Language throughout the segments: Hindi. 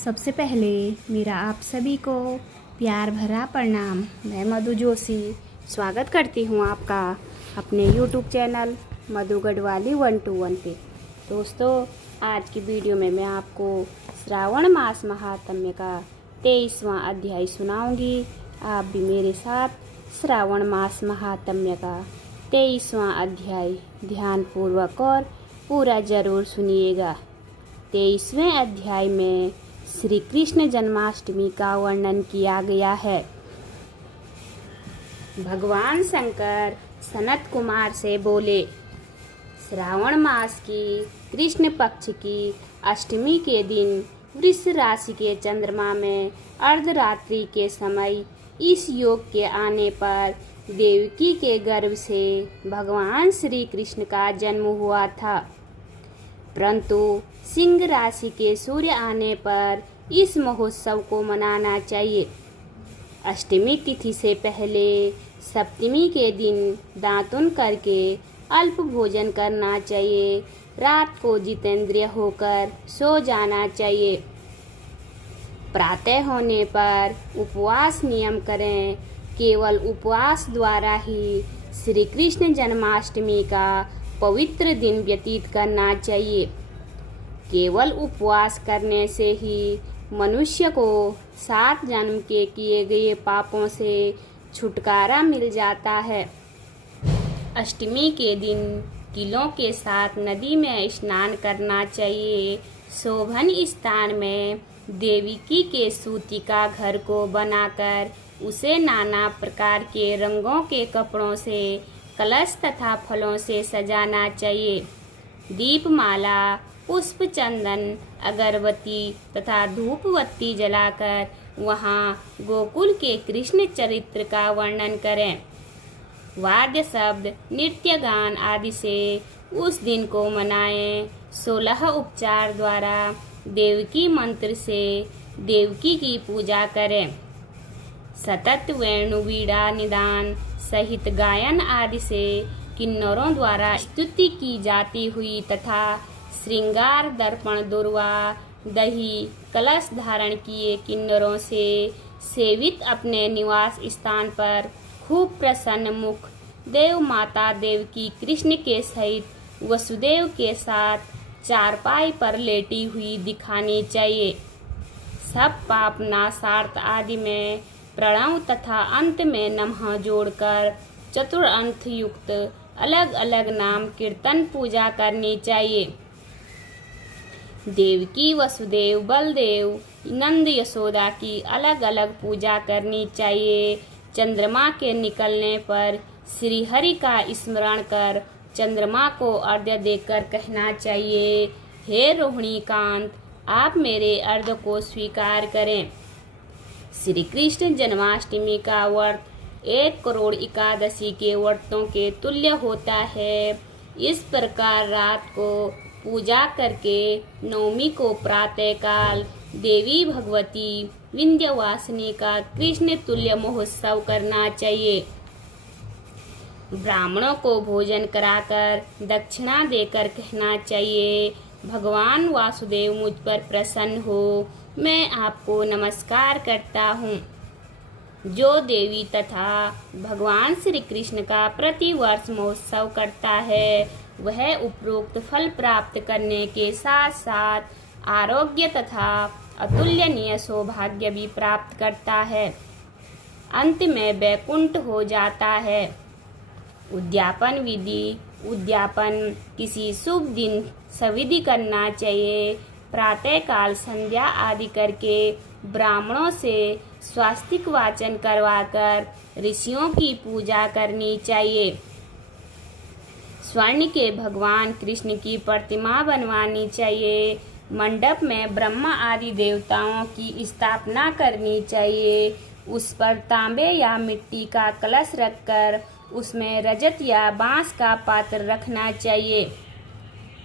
सबसे पहले मेरा आप सभी को प्यार भरा प्रणाम। मैं मधु जोशी स्वागत करती हूँ आपका अपने YouTube चैनल मधु गढ़वाली 121 पे। दोस्तों, आज की वीडियो में मैं आपको श्रावण मास महात्म्य का 23वां अध्याय सुनाऊंगी। आप भी मेरे साथ श्रावण मास महात्म्य का 23वां अध्याय ध्यानपूर्वक और पूरा जरूर सुनिएगा। 23वें अध्याय में श्री कृष्ण जन्माष्टमी का वर्णन किया गया है। भगवान शंकर सनत कुमार से बोले, श्रावण मास की कृष्ण पक्ष की अष्टमी के दिन वृष राशि के चंद्रमा में अर्धरात्रि के समय इस योग के आने पर देवकी के गर्भ से भगवान श्री कृष्ण का जन्म हुआ था। परंतु सिंह राशि के सूर्य आने पर इस महोत्सव को मनाना चाहिए। अष्टमी तिथि से पहले सप्तमी के दिन दातुन करके अल्प भोजन करना चाहिए। रात को जितेंद्रिय होकर सो जाना चाहिए। प्रातः होने पर उपवास नियम करें। केवल उपवास द्वारा ही श्री कृष्ण जन्माष्टमी का पवित्र दिन व्यतीत करना चाहिए। केवल उपवास करने से ही मनुष्य को 7 जन्म के किए गए पापों से छुटकारा मिल जाता है। अष्टमी के दिन तिलों के साथ नदी में स्नान करना चाहिए। शोभन स्थान में देवकी के सूतिका घर को बनाकर उसे नाना प्रकार के रंगों के कपड़ों से कलश तथा फलों से सजाना चाहिए। दीपमाला, पुष्प, चंदन, अगरबत्ती तथा धूपबत्ती जलाकर वहाँ गोकुल के कृष्ण चरित्र का वर्णन करें। वाद्य शब्द, नृत्य, गान आदि से उस दिन को मनाएं। 16 उपचार द्वारा देवकी मंत्र से देवकी की पूजा करें। सतत वेणु वीणा निदान सहित गायन आदि से किन्नरों द्वारा स्तुति की जाती हुई तथा श्रृंगार, दर्पण, दुर्वा, दही, कलश धारण किए किन्नरों से सेवित अपने निवास स्थान पर खूब प्रसन्न मुख देव माता देवकी कृष्ण के सहित वसुदेव के साथ चारपाई पर लेटी हुई दिखानी चाहिए। सब पाप नाशार्थ आदि में प्रणव तथा अंत में नमः जोड़कर चतुरंथ युक्त अलग अलग नाम कीर्तन पूजा करनी चाहिए। देवकी, वसुदेव, बलदेव, नंद, यशोदा की अलग अलग पूजा करनी चाहिए। चंद्रमा के निकलने पर श्री हरि का स्मरण कर चंद्रमा को अर्घ्य देकर कहना चाहिए, हे रोहिणी कांत, आप मेरे अर्घ्य को स्वीकार करें। श्री कृष्ण जन्माष्टमी का व्रत 1 करोड़ एकादशी के व्रतों के तुल्य होता है। इस प्रकार रात को पूजा करके नवमी को प्रातः काल देवी भगवती विंध्यवासिनी का कृष्ण तुल्य महोत्सव करना चाहिए। ब्राह्मणों को भोजन कराकर दक्षिणा देकर कहना चाहिए, भगवान वासुदेव मुझ पर प्रसन्न हो, मैं आपको नमस्कार करता हूँ। जो देवी तथा भगवान श्री कृष्ण का प्रतिवर्ष महोत्सव करता है वह उपरोक्त फल प्राप्त करने के साथ साथ आरोग्य तथा अतुलनीय सौभाग्य भी प्राप्त करता है। अंत में वैकुंठ हो जाता है। उद्यापन विधि, उद्यापन किसी शुभ दिन सविधि करना चाहिए। प्रातः काल संध्या आदि करके ब्राह्मणों से स्वास्तिक वाचन करवाकर ऋषियों की पूजा करनी चाहिए। स्वर्ण के भगवान कृष्ण की प्रतिमा बनवानी चाहिए। मंडप में ब्रह्मा आदि देवताओं की स्थापना करनी चाहिए। उस पर तांबे या मिट्टी का कलश रखकर उसमें रजत या बांस का पात्र रखना चाहिए।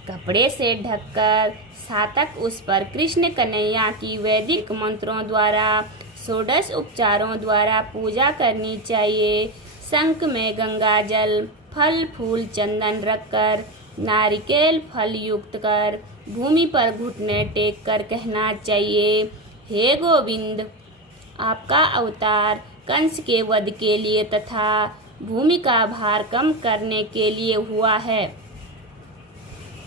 कपड़े से ढककर सातक उस पर कृष्ण कन्हैया की वैदिक मंत्रों द्वारा 16 उपचारों द्वारा पूजा करनी चाहिए। शंख में गंगा जल, फल, फूल, चंदन रखकर नारिकेल फल युक्त कर भूमि पर घुटने टेक कर कहना चाहिए, हे गोविंद, आपका अवतार कंस के वध के लिए तथा भूमि का भार कम करने के लिए हुआ है।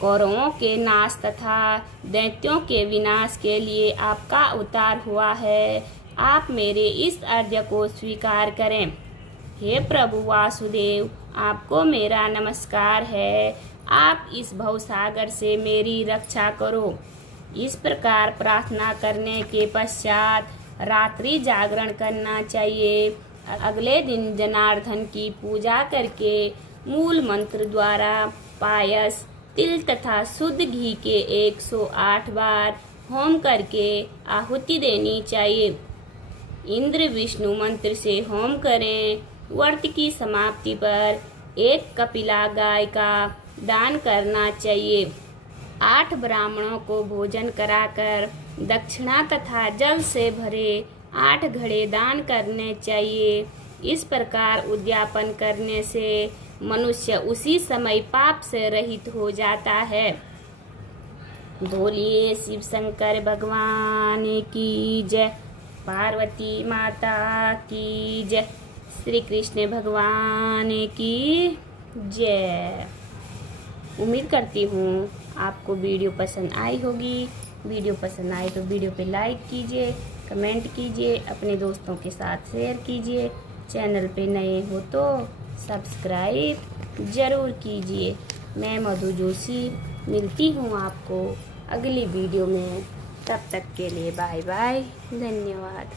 कौरवों के नाश तथा दैत्यों के विनाश के लिए आपका अवतार हुआ है। आप मेरे इस अर्घ्य को स्वीकार करें। हे प्रभु वासुदेव, आपको मेरा नमस्कार है। आप इस भवसागर से मेरी रक्षा करो। इस प्रकार प्रार्थना करने के पश्चात रात्रि जागरण करना चाहिए। अगले दिन जनार्दन की पूजा करके मूल मंत्र द्वारा पायस, तिल तथा शुद्ध घी के 108 बार होम करके आहुति देनी चाहिए। इंद्र विष्णु मंत्र से होम करें। व्रत की समाप्ति पर एक कपिला गाय का दान करना चाहिए। 8 ब्राह्मणों को भोजन कराकर दक्षिणा तथा जल से भरे 8 घड़े दान करने चाहिए। इस प्रकार उद्यापन करने से मनुष्य उसी समय पाप से रहित हो जाता है। बोलिए शिव शंकर भगवान की जय, पार्वती माता की जय, श्री कृष्ण भगवान की जय। उम्मीद करती हूँ आपको वीडियो पसंद आई होगी। वीडियो पसंद आए तो वीडियो पे लाइक कीजिए, कमेंट कीजिए, अपने दोस्तों के साथ शेयर कीजिए। चैनल पे नए हो तो सब्सक्राइब ज़रूर कीजिए। मैं मधु जोशी मिलती हूँ आपको अगली वीडियो में। तब तक के लिए बाय बाय, धन्यवाद।